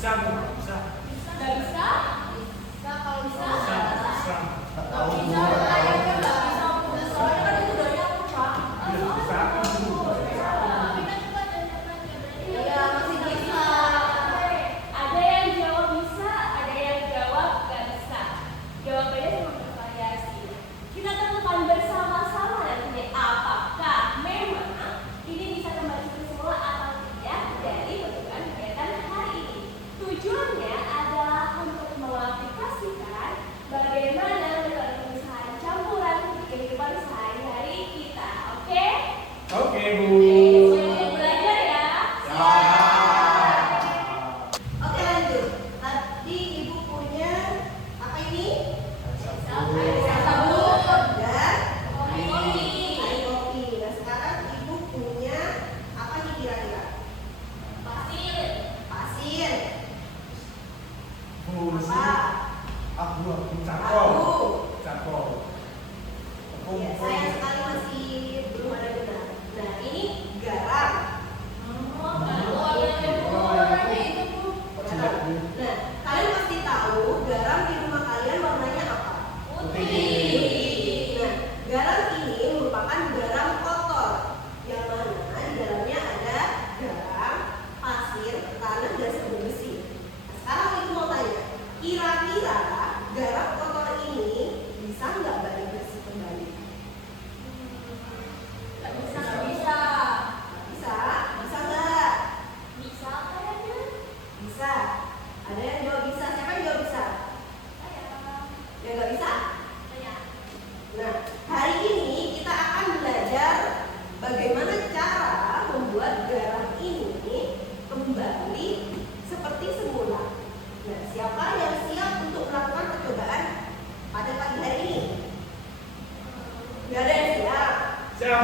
Bisa, bisa. Nggak bisa? Bisa kalau bisa. Bisa. Nggak bisa. Kayaknya nggak bisa. Soalnya kan itu dari aku, Pak. Bisa. Iya, masih bisa. Ada yang jawab bisa, ada yang jawab nggak bisa. Jawabannya cuma bervariasi. Kita tentukan bersama-sama nantinya apakah memang ini bisa kembali ke semula atau tidak dari bentukan kegiatan hari ini. Tujuannya adalah untuk mengaplikasikan bagaimana metode pemisahan campuran di kehidupan sehari-hari kita. Oke? Oke, Bu. Siap belajar ya? Oke, lanjut. Tadi Ibu punya apa ini? Air sabun Dan kopi. air kopi. Nah, sekarang Ibu punya apa nih kira-kira? Pasir. Pasir. Bu, Apa? Aku cakol. Abu. Cakol. Ya, sayang sekali masih belum ada benar. Nah, ini garam. Nah, kalian pasti tahu garam di rumah kalian warnanya apa? Putih. Nah, garam ini merupakan garam kotor yang mana di dalamnya ada garam, pasir, tanah, dan sabun besi. Nah, sekarang itu mau tanya, kira-kira garam kotor ini bisa nggak balik bersih kembali? Nggak bisa, nggak bisa. Bisa? Bisa nggak? Bisa kayaknya. Bisa. Ada yang jawab bisa? Siapa yang jawab bisa? Yang nggak bisa? Nah, hari ini kita akan belajar bagaimana cara membuat garam ini kembali seperti semula. Nah, siapa yang siap untuk melakukan percobaan pada pagi hari ini? Gak ada yang siap. Siap.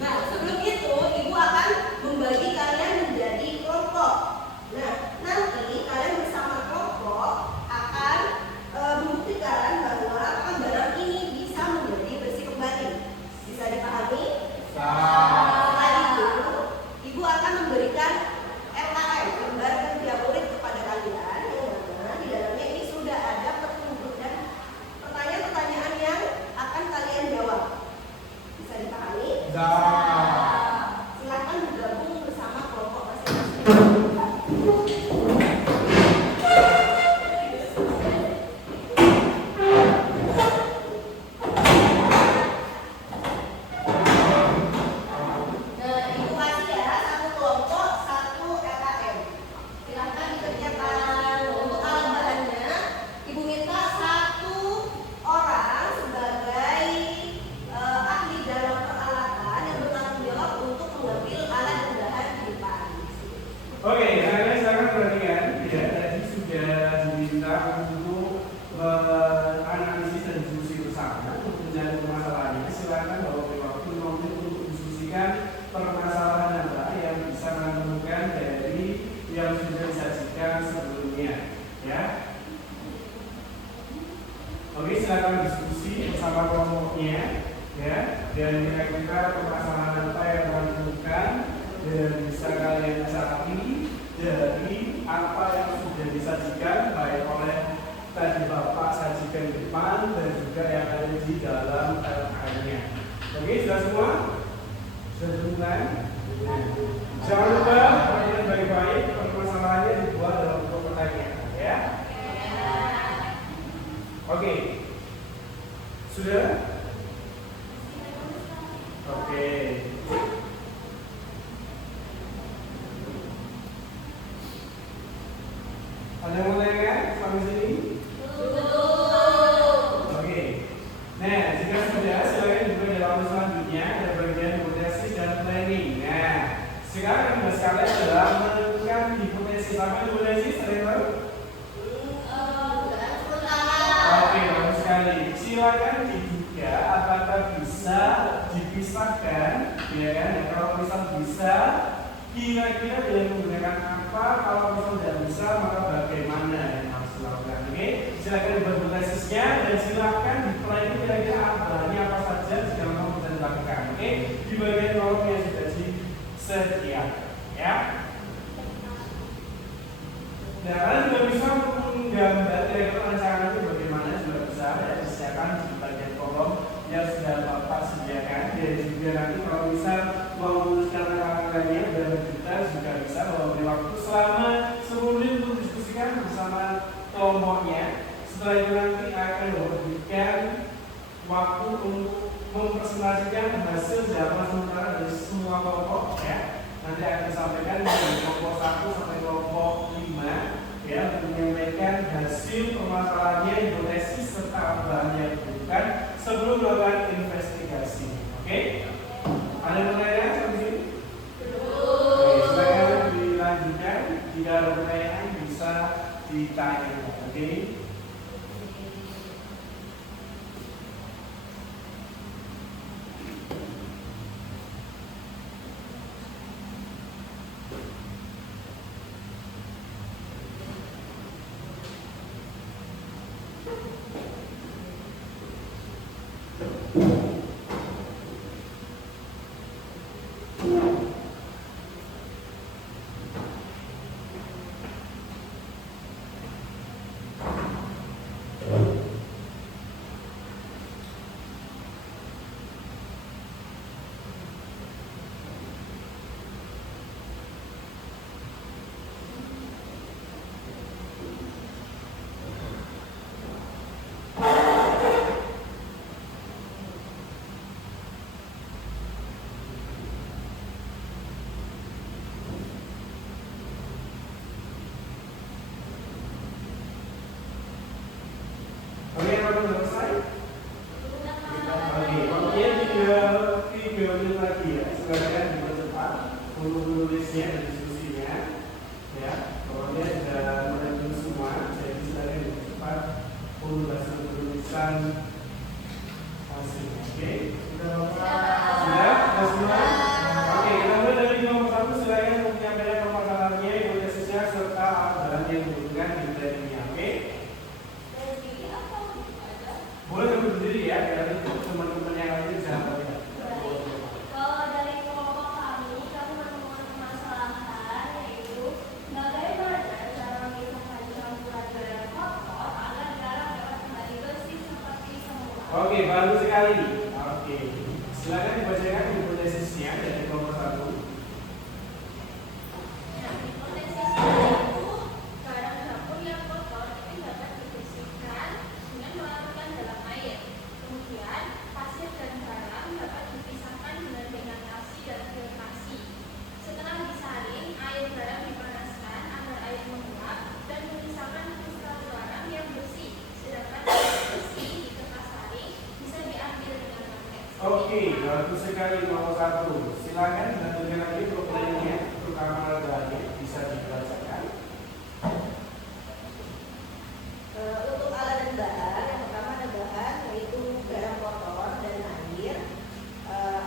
Nah, sebelum itu Ibu akan membagi kalian menjadi kelompok. Nah, nanti kalian bersama kelompok akan membuktikan bahwa apakah garam ini bisa menjadi bersih kembali. Bisa dipahami? Setelah itu, Ibu akan memberikan LKM, lembar kerja murid kepada kalian, yang mana di dalamnya ini sudah ada petunjuk dan pertanyaan-pertanyaan yang akan kalian jawab. Bisa dipahami? Silakan bergabung bersama kelompok masing-masing. Nah, Ibu kasih ya satu kelompok, satu LKM. Silakan dikerjakan. Untuk alat bahannya, Ibu minta satu orang sebagai ahli dalam peralatan yang bertanggung jawab untuk mengambil alat dan bahan di depan. Oke, kalian sekarang perhatikan, ya, tadi sudah diminta untuk menganalisis dan diskusi bersama untuk mencari permasalahannya. Silakan bawa waktu 5 menit untuk diskusikan permasalahan apa yang bisa menemukan dari yang sudah disajikan sebelumnya, ya. Oke, silakan diskusi bersama kelompoknya, ya. Dan kira-kira permasalahan apa yang kalian temukan dan bisa kalian cari dari apa yang sudah disajikan baik oleh tadi Bapak sajikan di depan dan juga yang ada di dalam LKM-nya. Oke, sudah semua? Sudah dimulai? Jangan lupa perhatikan baik-baik, permasalahannya dibuat dalam bentuk pertanyaan, ya. Oke, sudah? Oke. Ada yang mau tanya sampai sini? Oke. Nah, jika sudah, silakan juga dalam selanjutnya ada bagian hipotesis dan planning. Nah, sekarang tugas kalian adalah menentukan hipotesis. Apa hipotesis? Ada yang tahu? Oke, bagus sekali. Silakan diduga apakah bisa dipisahkan, ya kan? Ya, kalau misal bisa, kira-kira dengan menggunakan apa? Kalau misal tidak bisa, maka bagaimana yang harus dilakukan? Oke, silakan dibuat hipotesisnya dan silakan di-planning kira-kira bahannya apa saja jika memang bisa dilakukan. Oke, di bagian kolom yang sudah disediakan, ya. Nah, kalian juga bisa untuk menggambar kira-kira rancangan itu bagaimana juga bisa ya disediakan di bagian kolom yang sudah Bapak sediakan. Dan juga nanti kalau misal mau menuliskan rancangannya dan detail juga bisa memberi waktu selama 10 menit untuk diskusikan bersama kelompoknya. Setelah itu nanti akan memberikan waktu untuk mempresentasikan hasil jawaban sementara dari semua kelompok ya. Nanti akan disampaikan dari kelompok 1 sampai kelompok 5 ya, untuk menyampaikan hasil permasalahannya, hipotesis serta bahan yang dibutuhkan sebelum melakukan investigasi. Oke? Ada pertanyaan sampai sini? Oke, silakan dilanjutkan. Jika ada pertanyaan bisa ditanya. Oke? Oke, kalau sudah selesai? Oke, kemudian tiga menit lagi ya. Silakan dipercepat untuk menulisnya dan diskusinya. Ya, kemudian sudah menerima semua. Jadi silakan dipercepat untuk hasil penulisan hasilnya. Oke, sudah semua. Oke, kita mulai dari nomor 1. Silakan menyampaikan permasalahannya, hipotesisnya serta bahan yang dibutuhkan di materinya. Oke? Boleh kamu berdiri ya, biar teman-teman yang lain bisa melihat. Kalau dari kelompok kami menemukan permasalahan yaitu bagaimana cara memisahkan campuran garam kotor agar garam dapat kembali bersih seperti semula. Oke, bagus sekali. Oke, silakan dibacakan hipotesisnya dari kelompok 1. Hipotesisnya yaitu garam campur yang kotor itu dapat dibersihkan dengan melarutkan dalam air. Kemudian pasir dan garam dapat dipisahkan dengan nasi dan filtrasi. Setelah disaring, air garam dipanaskan agar air menguap dan memisahkan kristal garam yang bersih. Sedangkan air bersih di kertas saring bisa diambil dengan magnet. Oke, bagus sekali nomor 1. Silakan dilanjutkan lagi pertanyaannya, terutama bahannya bisa dibacakan. Untuk alat dan bahan, yang pertama ada bahan yaitu garam kotor dan air.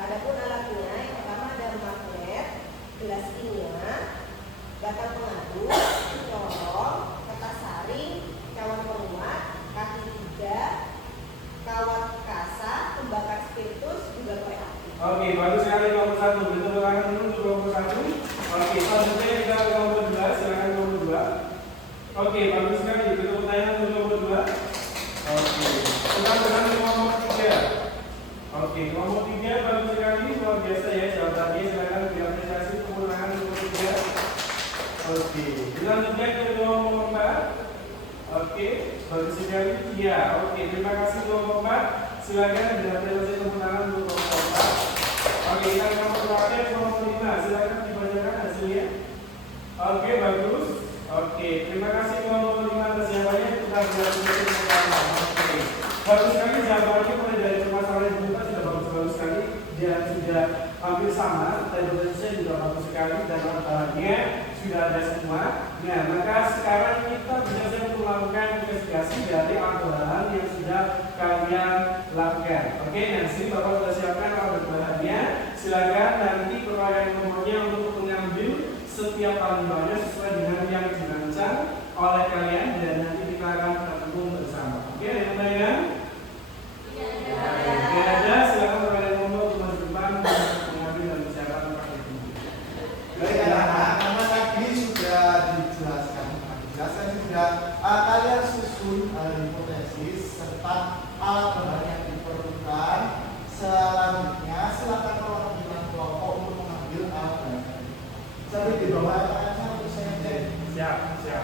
Adapun alatnya, yang pertama ada magnet, gelas kimia, batang pengadu, corong, kertas saring, cawan penguat, kaki 3, kawat kasa, pembakar spiritus, juga korek api. Oke, bagus sekali nomor 1. Kita ulangan dulu untuk kelompok 1. Oke, selanjutnya kita ke kelompok 2. Silakan kelompok 2. Oke, bagus sekali. Kita pertanyaan untuk kelompok 2. Oke, kita bergerak ke kelompok 3. Oke, kelompok 3 bagus sekali. Luar biasa ya jawabannya. Silakan diapresiasi kemenangan kelompok 3. Oke, dilanjutkan ke kelompok 4. Oke, bagus sekali. Iya, oke. Terima kasih kelompok 4. Silakan diapresiasi kemenangan untuk kelompok 4. Oke, kita kelompok terakhir kelompok 5. Silakan dibacakan hasilnya. Oke, bagus. Oke, terima kasih kelompok 5 atas jawabannya. Kita berapresiasi bersama. Oke, bagus sekali jawabannya mulai dari permasalahan yang kita sudah bagus sekali. Dia sudah hampir sama. Hipotesisnya juga bagus sekali dan bahannya sudah ada semua. Nah, maka sekarang kita bisa melakukan investigasi dari bahan yang sudah kalian lakukan. Oke, nah di sini Bapak sudah siapkan alat bahannya. Silakan nanti perwakilan nomornya untuk mengambil setiap bahan-bahannya sesuai dengan yang dirancang oleh kalian dan nanti kita akan bertemu bersama. Oke, ada yang pertanyaan? Tidak ada. Silakan perwakilan nomor untuk maju depan untuk mengambil dan bersiapkan tempat itu. Baik, anak-anak tadi sudah dijelaskan Siap, siap.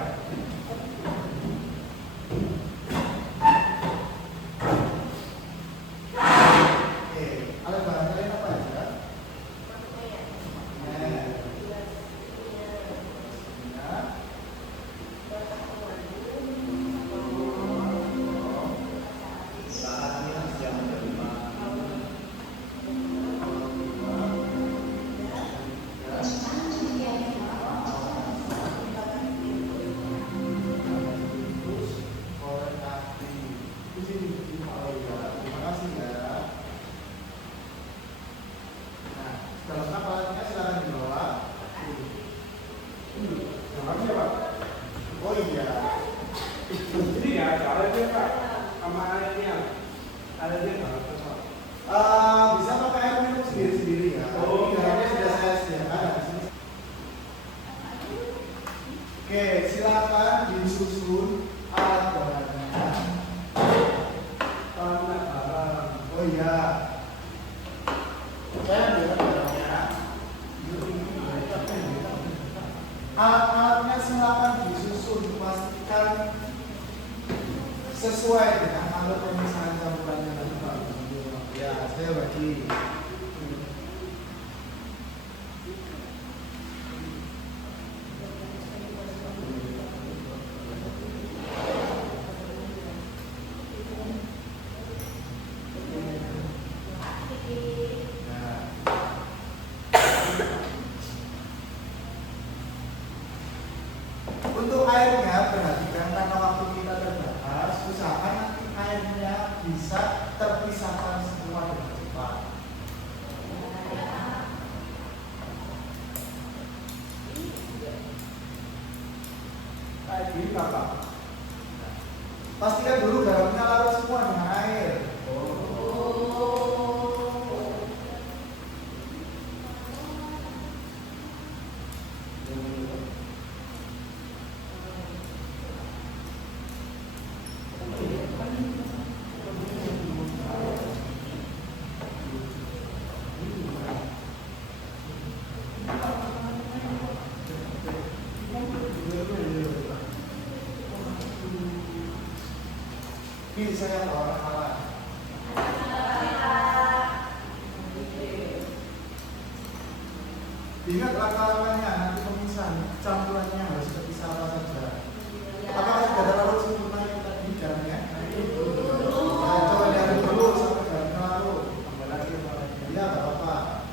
Oke, alat bahan kalian apa aja? Saatnya jam 5. Terima kasih ya. Nah, kalau alatnya silakan dibawa. Yang mana ya, Pak? Oh iya. Ini ya, ada dia, Pak. Sama airnya. Ada dia, Pak. Bisa pakai air minum sendiri-sendiri ya. Oh, Ini garamnya sudah saya sediakan di sini. Oke, silakan disusun alat bahannya. Tanah barang. Oh iya. Saya ambil barangnya. Alat-alatnya silakan disusun, pastikan sesuai dengan alat pemisahan campurannya nanti Pak. Ya, saya bagi. Nah. Untuk airnya, perhatikan karena waktu kita terbatas, usahakan nanti airnya bisa terpisahkan semua dengan cepat. Kayak gini, Pak. Pastikan dulu garamnya larut semua dengan air. Bisa ya orang alat. Ingat langkah-langkahnya, nanti pemisahan campurannya harus terpisah apa saja. Apakah sudah terlalu sempurna yang tadi garamnya? Nah, coba diaduk dulu sampai garamnya larut. Tambah lagi, tambah lagi. Ya, nggak apa-apa.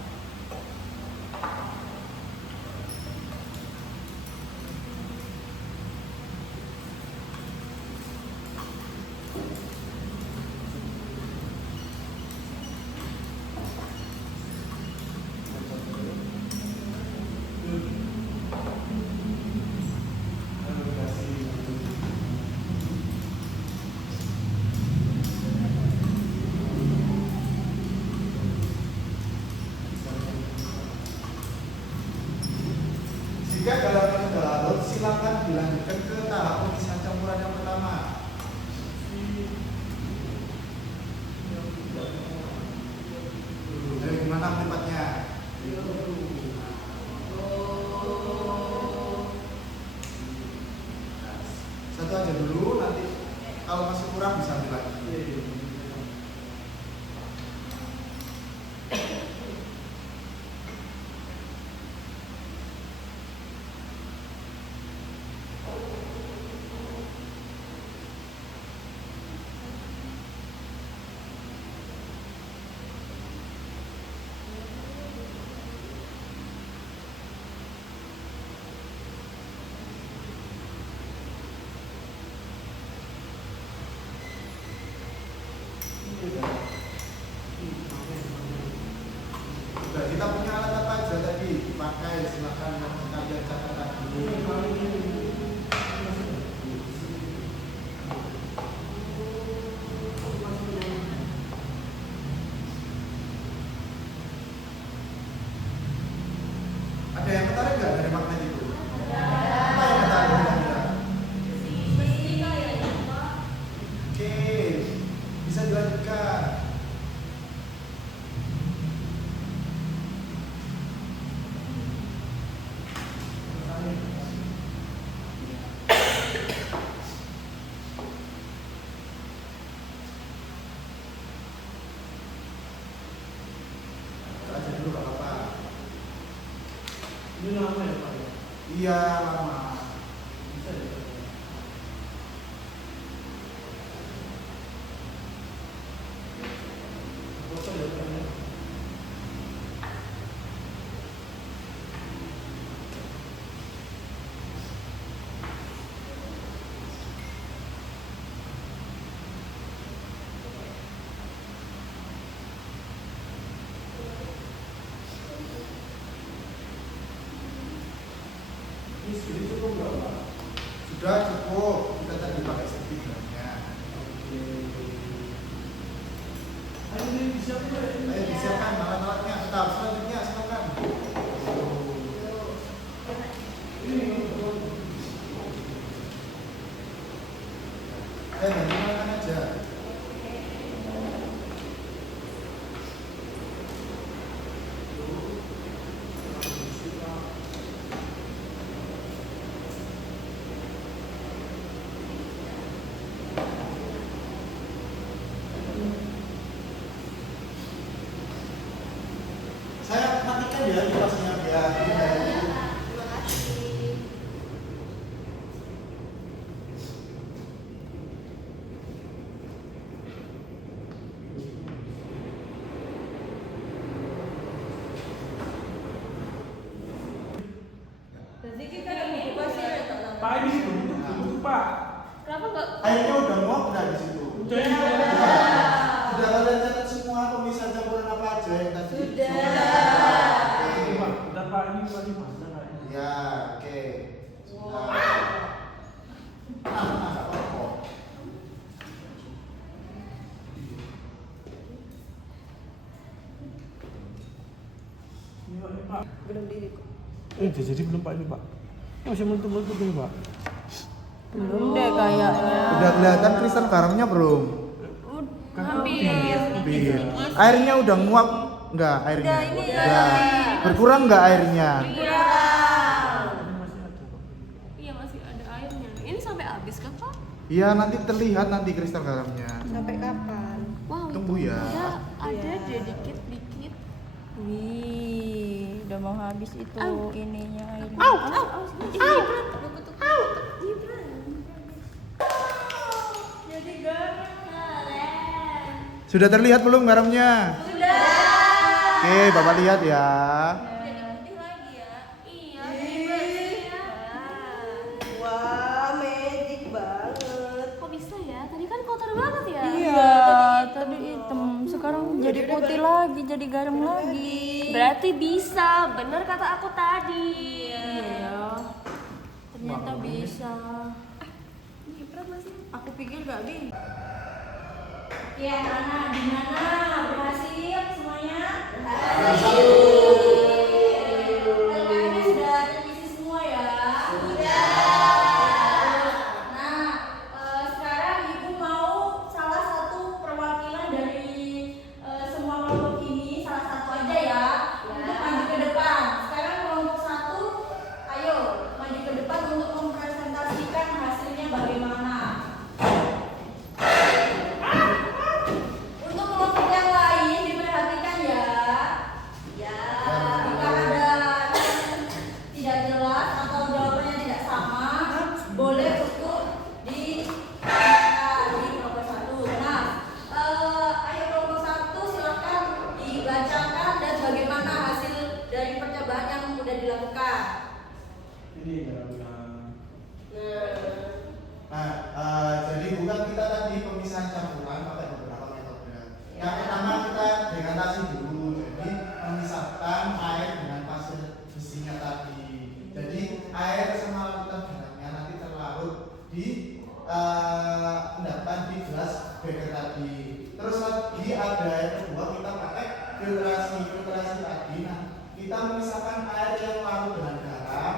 Iya, lama. Ini sudah cukup berapa? Sudah cukup, kita tadi pakai stikernya. Ayo ini disiapkan. Ayo disiapkan alat-alatnya. Tetap selanjutnya silakan. Nanti makan aja. Saya matikan ya dipasnya biar Terima kasih. Jadi kita yang buka sih ya tak tahu. Pak ini sudah butuh Pak. Kenapa enggak? airnya udah nguap nggak di situ? Udah ini. Sudah kalian catat semua pemisah campuran apa aja yang tadi? Sudah. Ini Pak, bentar Pak ini lagi masak Pak. Ya, oke. Wow. Nggak apa-apa. Ini Pak, ini Pak. Belum diri kok. Jadi belum Pak ini Pak. Masih meletup-meletup ini Pak. Belum deh kayaknya. Udah kelihatan kristal garamnya belum? Hampir. Airnya udah nguap nggak airnya? Udah, ini Udah. Berkurang nggak airnya? Ini masih ada Pak. Iya masih ada airnya. Ini sampai habis kan Pak? Iya, nanti terlihat nanti kristal garamnya. Sampai kapan? Wow. Tunggu ya. Ada deh dikit-dikit. Wih, udah mau habis itu Au. ininya airnya. Jadi garam. Keren. Sudah terlihat belum garamnya? Sudah. Oke, Bapak lihat ya. Jadi putih lagi ya? Iya. Bersih ya. Wah, magic banget. Kok bisa ya? Tadi kan kotor banget ya? Iya, tadi hitam, sekarang jadi putih lagi, jadi garam lagi. Berarti bisa, bener kata aku tadi. Iya. Ternyata bisa. Ini berat masih. Aku pikir gak bisa. Oke, anak-anak gimana? Berhasil semuanya? LKM-nya sudah terisi semua ya? Nah, sekarang Ibu mau salah satu perwakilan dari semua kelompok ini, salah satu aja ya, untuk maju ke depan. Sekarang kelompok satu, ayo maju ke depan untuk mempresentasikan hasilnya bagaimana. Untuk kelompok yang lain diperhatikan ya. Ya. Jika ada tidak jelas atau jawabannya tidak sama, boleh untuk di kelompok satu. Nah, ayo kelompok satu silakan dibacakan dan bagaimana hasil dari percobaan yang sudah dilakukan. Ini garamnya. Nah, jadi bukan kita tadi pemisahan campuran pakai beberapa metode. Yang pertama kita degradasi dulu, jadi memisahkan air dengan pasir besinya tadi. Jadi air sama larutan garamnya nanti terlarut di endapan di gelas beker tadi. Terus lagi ada yang kedua kita pakai filtrasi tadi. Nah, kita memisahkan air yang larut dengan garam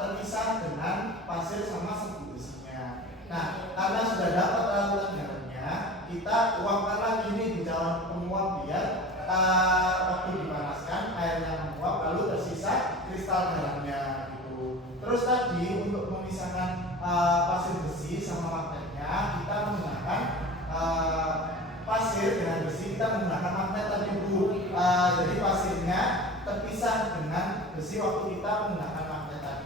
terpisah dengan pasir sama serbuk besinya. Nah, karena sudah dapat larutan garamnya, kita uapkan lagi nih di dalam penguap biar waktu dipanaskan airnya menguap lalu tersisa kristal garamnya gitu. Terus tadi untuk memisahkan pasir besi sama magnetnya kita menggunakan pasir dengan besi, kita menggunakan magnet tadi Bu. Jadi pasirnya terpisah dengan besi waktu kita menggunakan magnet tadi.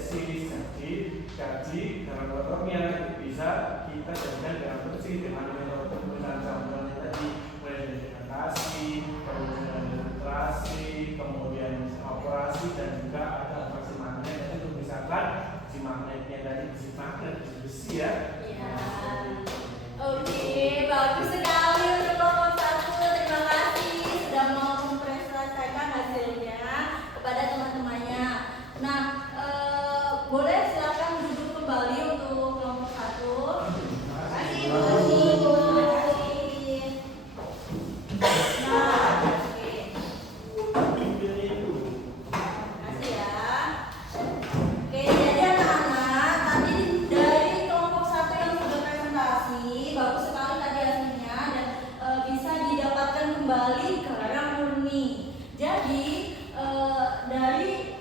sintesis. Jadi dalam kelompoknya bisa kita jadikan dalam bersih dengan metode penggunaan campuran tadi, mulai dari fermentasi, kemudian filtrasi, kemudian operasi, dan juga ada operasi magnet. Jadi untuk misalkan si magnetnya dari besi magnet besi ya. Ya. Oke, bagus sekali untuk kelompok 1. Terima kasih sudah mau mempresentasikan hasilnya kepada teman-temannya. Nah, boleh silakan duduk kembali untuk kelompok 1. Terima kasih, Bu. Terima kasih. Nah, oke. Makasih ya. Oke, jadi anak-anak, tadi dari kelompok 1 yang sudah presentasi, bagus sekali tadi hasilnya dan bisa didapatkan kembali garam murni. Jadi dari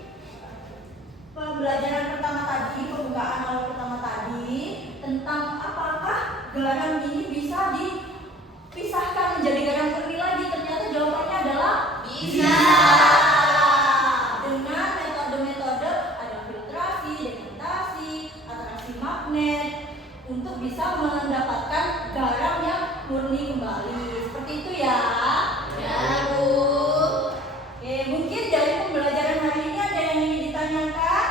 pembelajaran pertama tadi, pembukaan awal pertama tadi tentang apakah garam ini bisa dipisahkan menjadi garam murni lagi, ternyata jawabannya adalah Bisa. dengan metode-metode ada filtrasi, dekantassi, atraksi magnet untuk bisa mendapatkan garam yang murni kembali. Seperti itu ya. Ya, Bu. Oke, mungkin dari pembelajaran hari ini ada yang ingin ditanyakan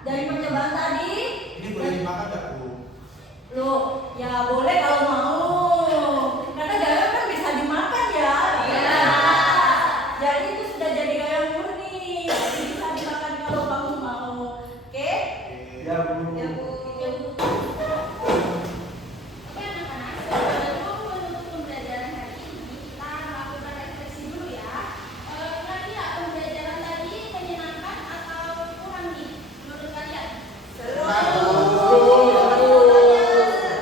dari percobaan tadi? Ini boleh dimakan nggak, Bu? Loh, ya boleh kalau mau. Karena garam kan bisa dimakan ya. Iya. Jadi itu sudah jadi garam murni. Jadi bisa dimakan kalau kamu mau. Oke? Ya Bu. Ya, Bu. Oke anak-anak, sebelum menutup pembelajaran hari ini, kita melakukan refleksi dulu ya. Kira-kira pembelajaran tadi menyenangkan atau kurang nih menurut kalian?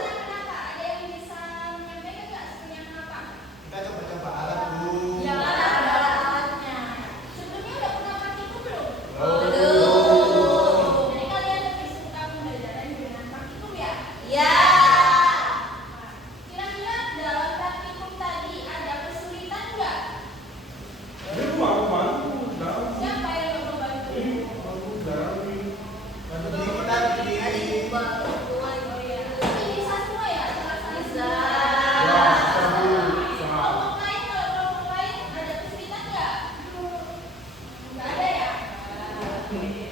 Kenapa? Ada yang bisa menyampaikan nggak sebenarnya kenapa? Kita coba-coba alat, Bu. Ya ada alatnya. Sebelumnya udah pernah praktikum belum? Belum. Jadi kalian lebih suka pembelajaran dengan praktikum ya? Ya. Kira-kira dalam praktikum tadi ada kesulitan nggak? Ini aku dalam Siapa yang mau membantu? ini aku dalam ini. Bantu diri kita sendiri. Tapi bisa semua ya? Bisa. Ya, satu, sama. Kelompok lain, kalau kelompok lain ada kesulitan nggak? Nggak ada ya? Oke.